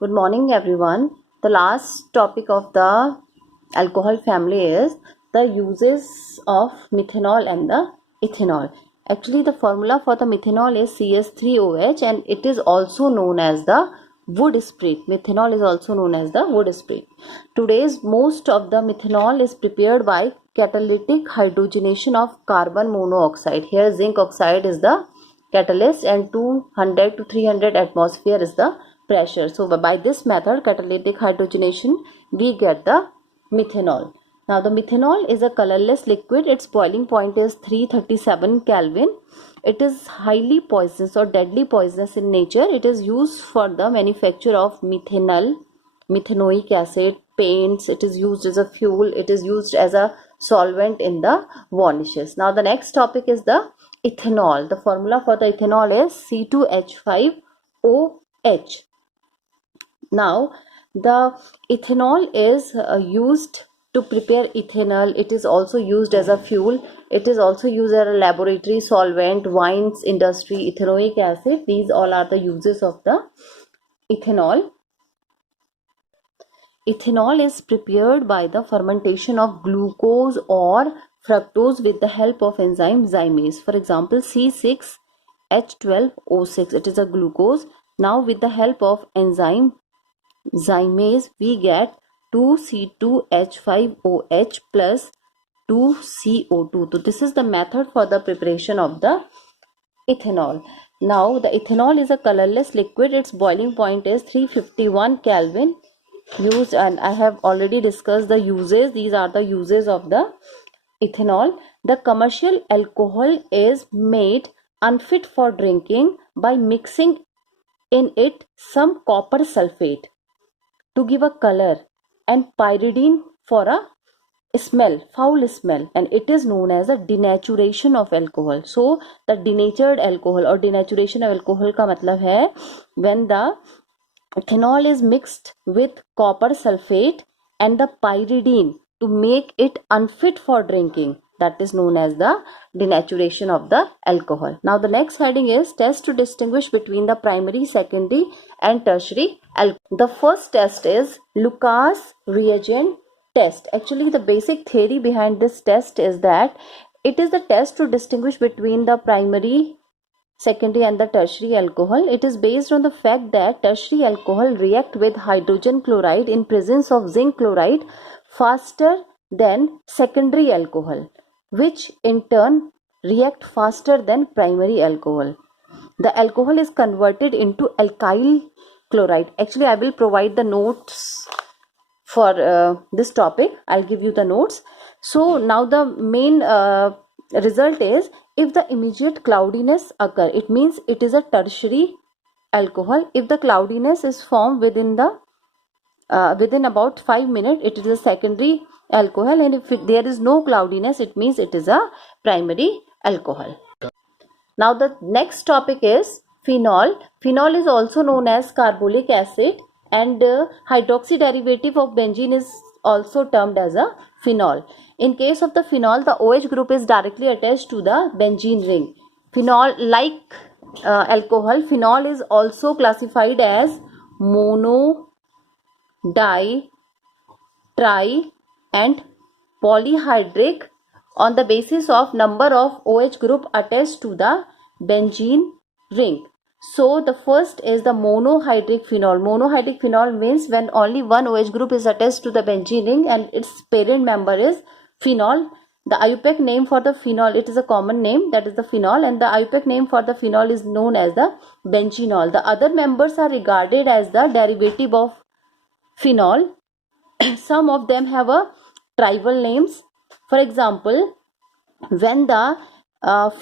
Good morning, everyone. The last topic of the alcohol family is the uses of methanol and the ethanol. Actually, the formula for the methanol is CH3OH and it is also known as the wood spirit. Methanol is also known as the wood spirit. Today's most of the methanol is prepared by catalytic hydrogenation of carbon monoxide. Here zinc oxide is the catalyst and 200 to 300 atmosphere is the pressure. So by this method, catalytic hydrogenation, we get the methanol. Now the methanol is a colorless liquid. Its boiling point is 337 Kelvin. It is highly poisonous or deadly poisonous in nature. It is used for the manufacture of methanol, methanoic acid, paints. It is used as a fuel. It is used as a solvent in the varnishes. Now the next topic is the ethanol. The formula for the ethanol is C2H5OH. Now the ethanol is used to prepare ethanol. It is also used as a fuel. It is also used as a laboratory solvent, wines industry, ethanoic acid. These all are the uses of the ethanol. Ethanol is prepared by the fermentation of glucose or fructose with the help of enzyme zymase. For example, C6H12O6, it is a glucose. Now with the help of enzyme zymase, we get 2C2H5OH plus 2CO2. So this is the method for the preparation of the ethanol. Now the ethanol is a colorless liquid. Its boiling point is 351 Kelvin. Used, and I have already discussed the uses. These are the uses of the ethanol. The commercial alcohol is made unfit for drinking by mixing in it some copper sulfate to give a color and pyridine for a smell, foul smell, and it is known as a denaturation of alcohol. So the denatured alcohol or denaturation of alcohol का मतलब है when the ethanol is mixed with copper sulfate and the pyridine to make it unfit for drinking. That is known as the denaturation of the alcohol. Now the next heading is test to distinguish between the primary, secondary and tertiary alcohol. The first test is Lucas reagent test. Actually, the basic theory behind this test is that it is the test to distinguish between the primary, secondary and the tertiary alcohol. It is based on the fact that tertiary alcohol react with hydrogen chloride in presence of zinc chloride faster than secondary alcohol, which in turn react faster than primary alcohol. The alcohol is converted into alkyl chloride. Actually, I will provide the notes for this topic. I'll give you the notes. So now the main result is if the immediate cloudiness occur, it means it is a tertiary alcohol. If the cloudiness is formed within about 5 minutes, it is a secondary alcohol, and if there is no cloudiness, it means it is a primary alcohol. Now the next topic is phenol. Phenol is also known as carbolic acid, and hydroxy derivative of benzene is also termed as a phenol. In case of the phenol, the OH group is directly attached to the benzene ring. Phenol, like alcohol, phenol is also classified as mono, di, tri and polyhydric on the basis of number of OH group attached to the benzene ring. So the first is the monohydric phenol. Monohydric phenol means when only one OH group is attached to the benzene ring and its parent member is phenol. The IUPAC name for the phenol, it is a common name, that is the phenol, and the IUPAC name for the phenol is known as the benzenol. The other members are regarded as the derivative of phenol. Some of them have a tribal names. For example, when the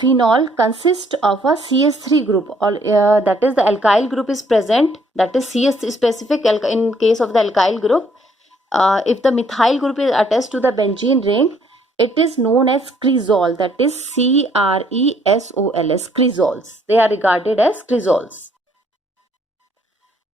phenol consists of a CH3 group, or that is the alkyl group is present, that is CH specific in case of the alkyl group. If the methyl group is attached to the benzene ring, it is known as cresol, that is CRESOLs, cresols. They are regarded as cresols.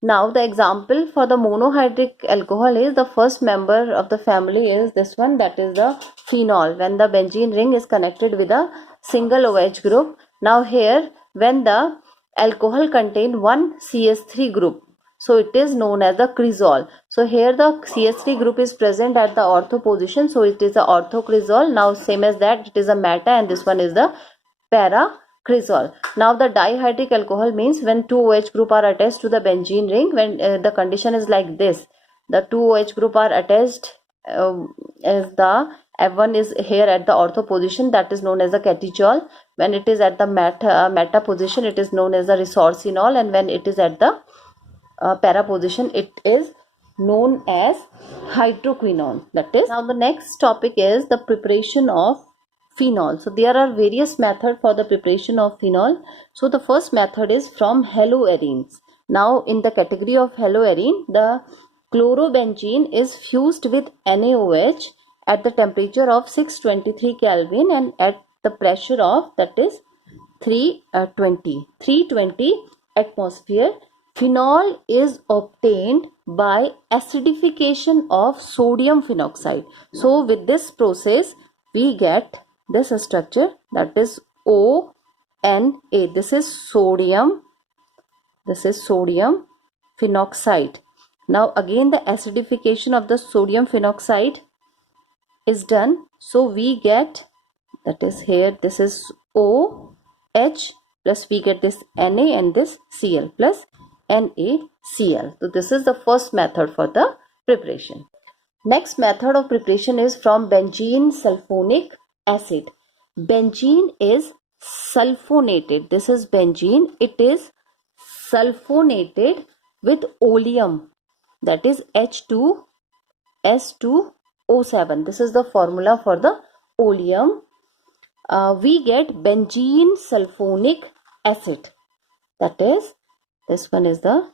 Now the example for the monohydric alcohol is the first member of the family is this one, that is the phenol, when the benzene ring is connected with a single OH group. Now here when the alcohol contain one CH3 group, so it is known as the cresol. So here the CH3 group is present at the ortho position, so it is a orthocresol. Now same as that, it is a meta, and this one is the paracresol. Now the dihydric alcohol means when two OH group are attached to the benzene ring, when the condition is like this, the two OH group are attached as the F1 is here at the ortho position, that is known as the catechol. When it is at the meta position, it is known as the resorcinol, and when it is at the para position, it is known as hydroquinone. That is, now the next topic is the preparation of phenol. So there are various methods for the preparation of phenol. So the first method is from haloarenes. Now in the category of haloarene, the chlorobenzene is fused with NaOH at the temperature of 623 Kelvin and at the pressure of, that is 320 atmosphere. Phenol is obtained by acidification of sodium phenoxide. So with this process we get this structure, that is ONA. This is sodium phenoxide. Now again the acidification of the sodium phenoxide is done, so we get, that is here, this is OH plus we get this Na and this Cl plus NaCl. So this is the first method for the preparation. Next method of preparation is from benzene sulfonic acid. Benzene is sulfonated. This is benzene. It is sulfonated with oleum, that is H2S2O7. This is the formula for the oleum. We get benzene sulfonic acid, that is, this one is the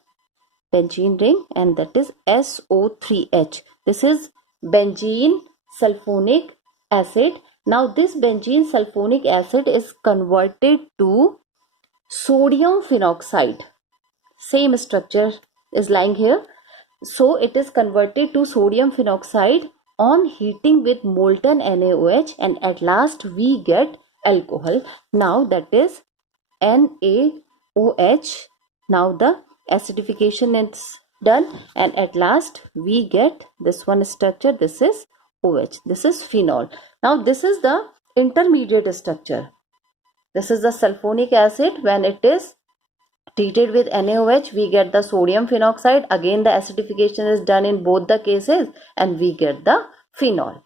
benzene ring, and that is SO3H. This is benzene sulfonic acid. Now this benzene sulfonic acid is converted to sodium phenoxide. Same structure is lying here. So it is converted to sodium phenoxide on heating with molten NaOH, and at last we get alcohol. Now that is NaOH. Now the acidification is done, and at last we get this one structure. This is OH. This is phenol. Now this is the intermediate structure. This is the sulfonic acid. When it is treated with NaOH, we get the sodium phenoxide. Again the acidification is done in both the cases, and we get the phenol.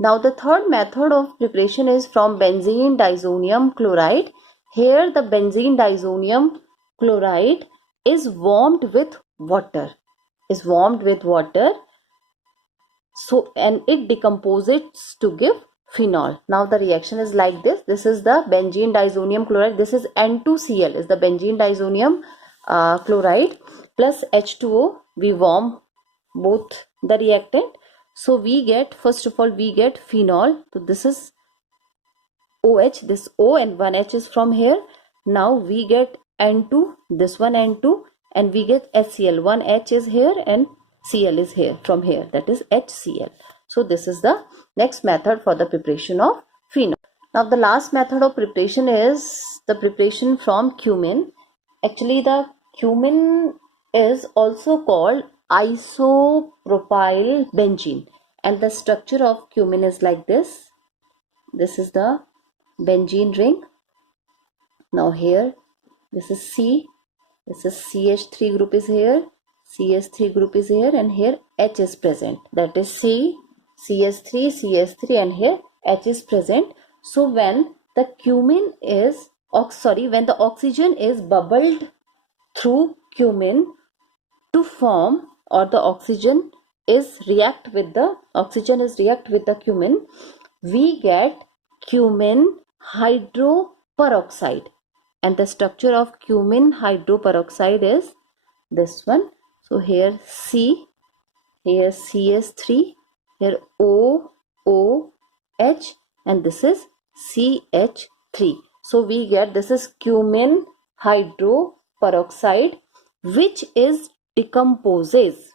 Now the third method of preparation is from benzene diazonium chloride. Here the benzene diazonium chloride is warmed with water. So, and it decomposes to give phenol. Now the reaction is like this. This is the benzene diazonium chloride. This is N2Cl, is the benzene diazonium chloride plus H2O. We warm both the reactant. So we get, first of all, we get phenol. So this is OH, this O, and one H is from here. Now we get N2, this one N2, and we get HCl. One H is here and Cl is here, from here, that is HCl. So this is the next method for the preparation of phenol. Now the last method of preparation is the preparation from cumin. Actually the cumin is also called isopropyl benzene, and the structure of cumin is like this. This is the benzene ring. Now here this is C, this is CH3 group is here, CH3 group is here, and here H is present, that is C, CH3, CH3, and here H is present. So when the cumin is, when the oxygen is bubbled through cumin to form, or the oxygen is react with the cumin, we get cumin hydroperoxide, and the structure of cumin hydroperoxide is this one. So here C, here CS3, here OH, and this is CH3. So we get, this is cumin hydroperoxide, which decomposes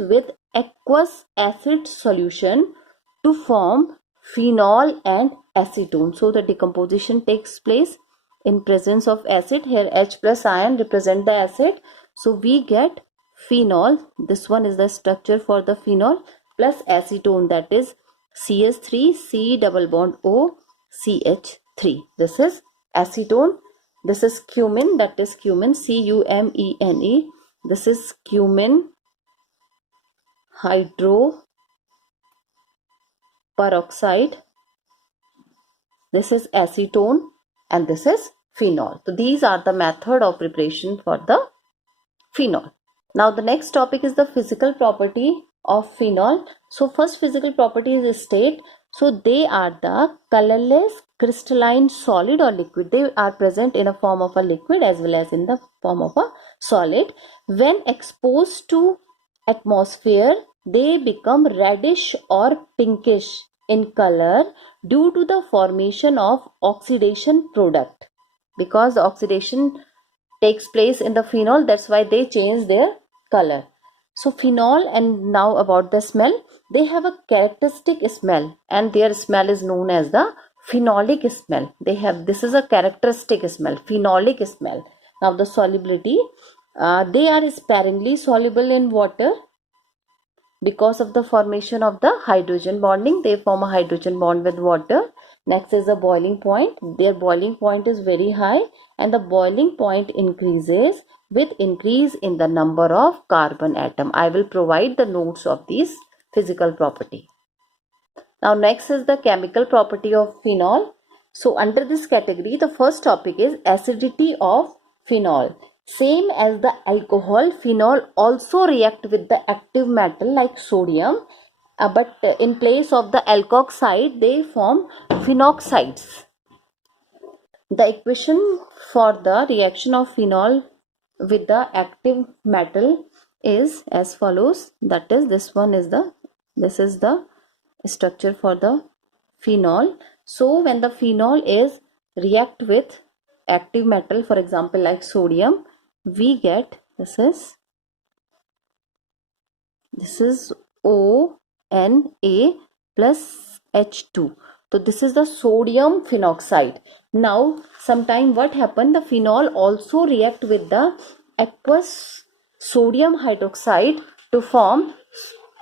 with aqueous acid solution to form phenol and acetone. So the decomposition takes place in presence of acid. Here H plus ion represent the acid. So we get phenol. This one is the structure for the phenol plus acetone, that is CH3 C double bond O CH3. This is acetone. This is cumin, that is cumin CUMENE. This is cumin hydroperoxide. This is acetone and this is phenol. So these are the method of preparation for the phenol. Now the next topic is the physical property of phenol. So first physical property is state. So they are the colorless crystalline solid or liquid. They are present in a form of a liquid as well as in the form of a solid. When exposed to atmosphere, they become reddish or pinkish in color due to the formation of oxidation product. Because the oxidation takes place in the phenol, that's why they change their color. So phenol, and now about the smell, they have a characteristic smell and their smell is known as the phenolic smell. This is a characteristic smell, phenolic smell. Now the solubility, they are sparingly soluble in water because of the formation of the hydrogen bonding. They form a hydrogen bond with water. Next is the boiling point. Their boiling point is very high and the boiling point increases with increase in the number of carbon atom. I will provide the notes of these physical property. Now next is the chemical property of phenol. So under this category, the first topic is acidity of phenol. Same as the alcohol, phenol also react with the active metal like sodium, but in place of the alkoxide, they form phenoxides. The equation for the reaction of phenol with the active metal is as follows. That is, this is the structure for the phenol. So when the phenol is react with active metal, for example like sodium, we get this is ONA plus H2. So this is the sodium phenoxide. Now sometime what happened, the phenol also react with the aqueous sodium hydroxide to form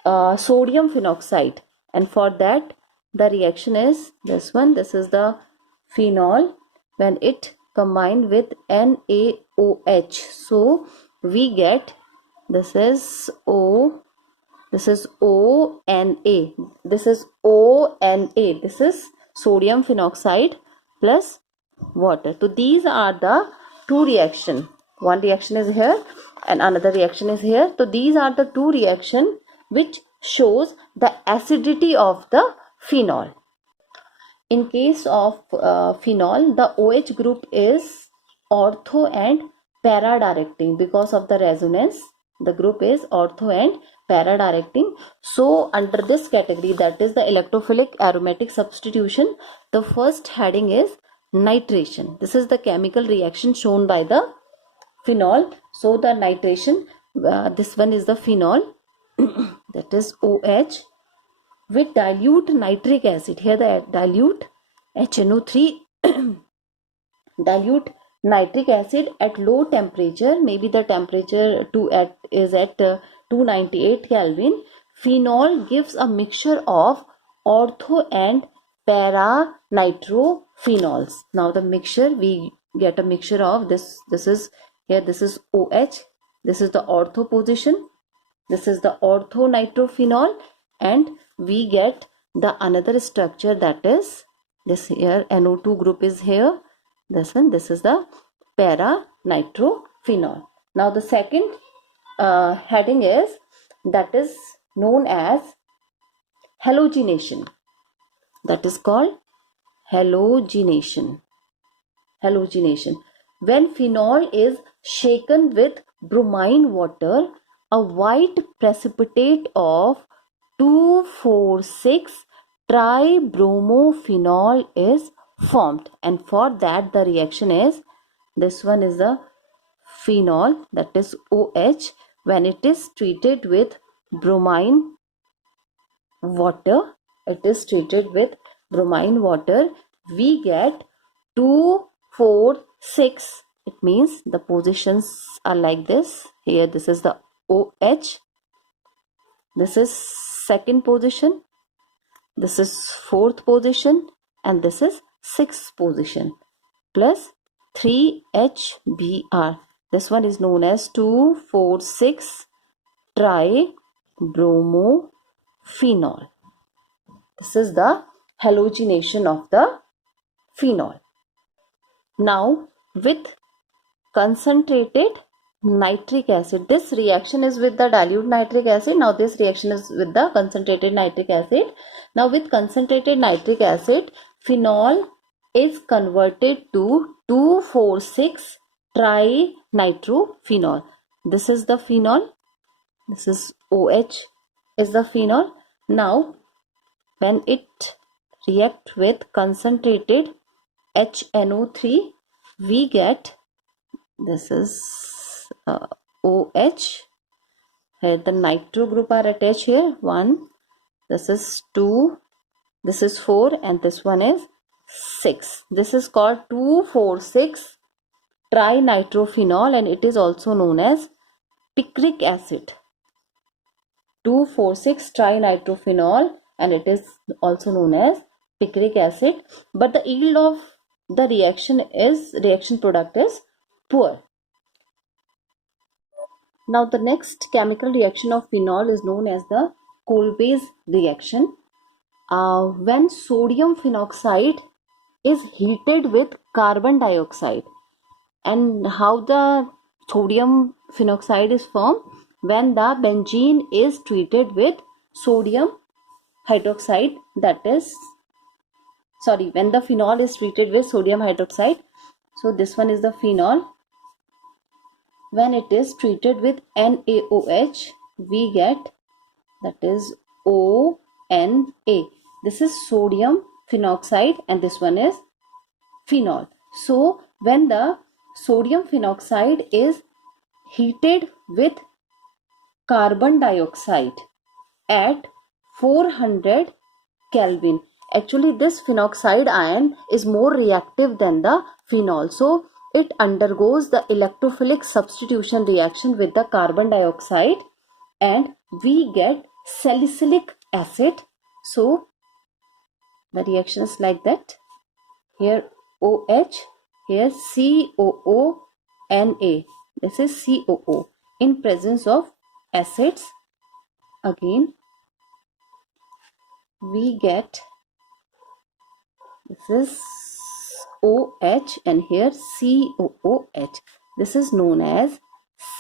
sodium phenoxide, and for that the reaction is this one. This is the phenol when it combined with NaOH. So we get this is ONA. This is ONA. This is sodium phenoxide plus water. So these are the two reactions. One reaction is here and another reaction is here. So these are the two reactions which shows the acidity of the phenol. In case of phenol, the OH group is ortho and para directing because of the resonance. The group is ortho and para directing. So under this category, that is the electrophilic aromatic substitution, the first heading is nitration. This is the chemical reaction shown by the phenol. So the nitration, this one is the phenol that is OH with dilute nitric acid. Here the dilute HNO3 dilute nitric acid at low temperature, maybe the temperature is at 298 Kelvin. Phenol gives a mixture of ortho and para nitrophenols. Now the mixture, we get a mixture of this is here, this is OH, this is the ortho position, this is the ortho nitrophenol, and we get the another structure, that is this here NO2 group is here, this one, this is the para nitrophenol. Now the second heading is that is known as halogenation. That is called halogenation. When phenol is shaken with bromine water, a white precipitate of 2,4,6 tribromophenol is formed, and for that the reaction is this one is the phenol, that is OH. When it is treated with bromine water, we get 2,4,6 It means the positions are like this. Here this is the OH. This is second position. This is fourth position. And this is sixth position. Plus 3HBr. This one is known as 2,4,6 tribromophenol. This is the halogenation of the phenol. Now with concentrated nitric acid, this reaction is with the dilute nitric acid. Now this reaction is with the concentrated nitric acid. Now with concentrated nitric acid, phenol is converted to 2,4,6 trinitrophenol. This is the phenol. This is OH is the phenol. Now when it react with concentrated HNO3, we get, this is OH. Here the nitro group are attached here. 1, this is 2, this is 4, and this one is 6. This is called 2,4,6 trinitrophenol, and it is also known as picric acid. 2,4,6 trinitrophenol, and it is also known as picric acid. But the yield of the reaction product is poor. Now the next chemical reaction of phenol is known as the Kolbe's reaction. When sodium phenoxide is heated with carbon dioxide. And how the sodium phenoxide is formed? When the benzene is treated with sodium hydroxide, when the phenol is treated with sodium hydroxide. So this one is the phenol. When it is treated with NaOH, we get, that is ONA. This is sodium phenoxide, and this one is phenol. So when the sodium phenoxide is heated with carbon dioxide at 400 Kelvin, actually this phenoxide ion is more reactive than the phenol. So it undergoes the electrophilic substitution reaction with the carbon dioxide, and we get salicylic acid. So the reaction is like that. Here OH, here COONA. This is COO in presence of acids. Again we get, this is OH, and here COOH. This is known as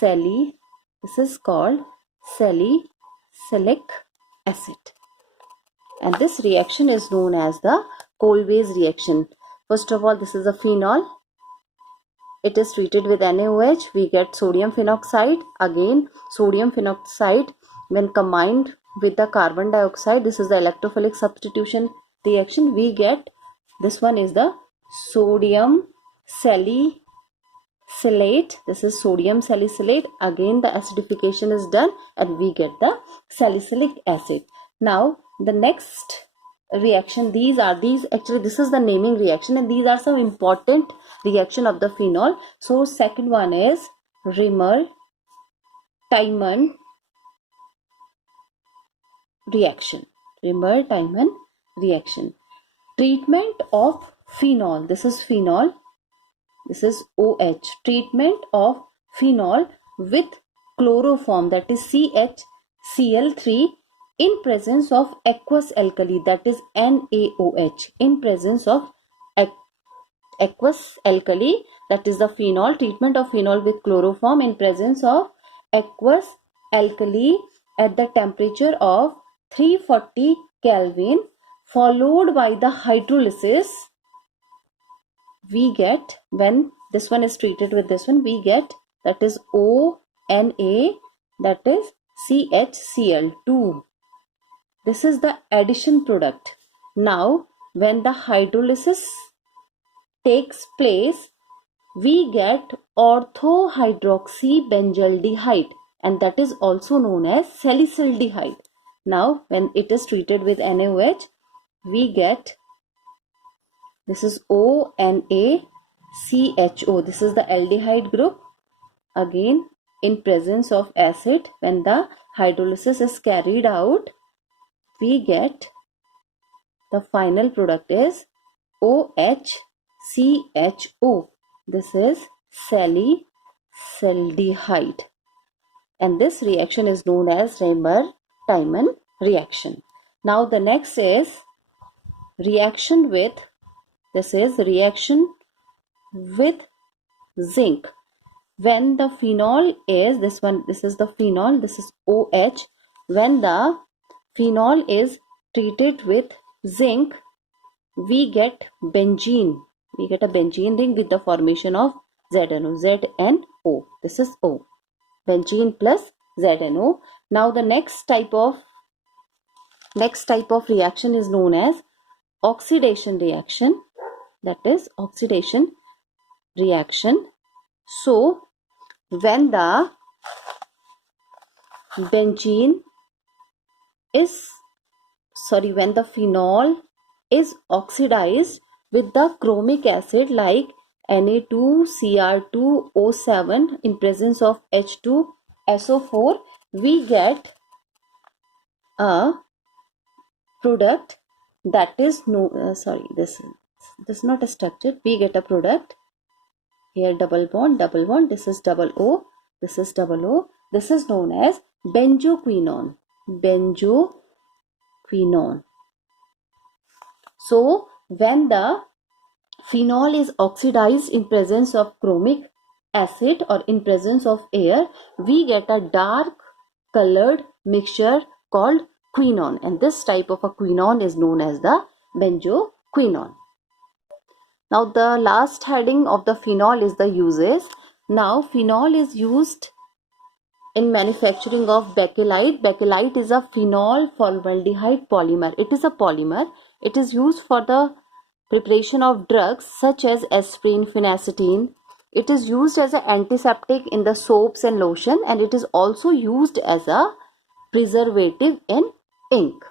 this is called salicylic acid. And this reaction is known as the Kolbe's reaction. First of all, this is a phenol. It is treated with NaOH. We get sodium phenoxide. Again, sodium phenoxide when combined with the carbon dioxide, this is the electrophilic substitution reaction. We get, this one is the sodium salicylate. This is sodium salicylate. Again the acidification is done, and we get the salicylic acid. Now the next reaction, actually this is the naming reaction, and these are some important reaction of the phenol. So second one is Remer-Tiemann reaction. Remer-Tiemann reaction. Treatment of phenol. This is phenol. This is OH. Treatment of phenol with chloroform, that is CHCl3, in presence of aqueous alkali, that is NaOH. In presence of aqueous alkali, that is the phenol. Treatment of phenol with chloroform in presence of aqueous alkali at the temperature of 340 Kelvin, followed by the hydrolysis. We get, when this one is treated with this one, we get, that is ONA, that is CHCl2. This is the addition product. Now when the hydrolysis takes place, we get orthohydroxybenzaldehyde, and that is also known as salicyldehyde. Now when it is treated with NaOH, we get, this is ONA, CHO. This is the aldehyde group. Again, in presence of acid, when the hydrolysis is carried out, we get the final product is OHCHO. This is salicylaldehyde. And this reaction is known as Raymer-Tiemann reaction. Now the next is reaction with, this is reaction with zinc. When the phenol is, this is the phenol, this is OH. When the phenol is treated with zinc, we get benzene. We get a benzene ring with the formation of ZNO. ZNO. This is O. Benzene plus ZNO. Now the next type of reaction is known as oxidation reaction. That is oxidation reaction. So when the phenol is oxidized with the chromic acid like Na2Cr2O7 in presence of H2SO4, we get a product that is this is not a structure. We get a product here, double bond, this is double O, this is double O. This is known as benzoquinone. So when the phenol is oxidized in presence of chromic acid or in presence of air, we get a dark colored mixture called quinone, and this type of a quinone is known as the benzoquinone. Now the last heading of the phenol is the uses. Now phenol is used in manufacturing of bakelite. Bakelite is a phenol formaldehyde polymer. It is a polymer. It is used for the preparation of drugs such as aspirin, phenacetin. It is used as an antiseptic in the soaps and lotion, and it is also used as a preservative in ink.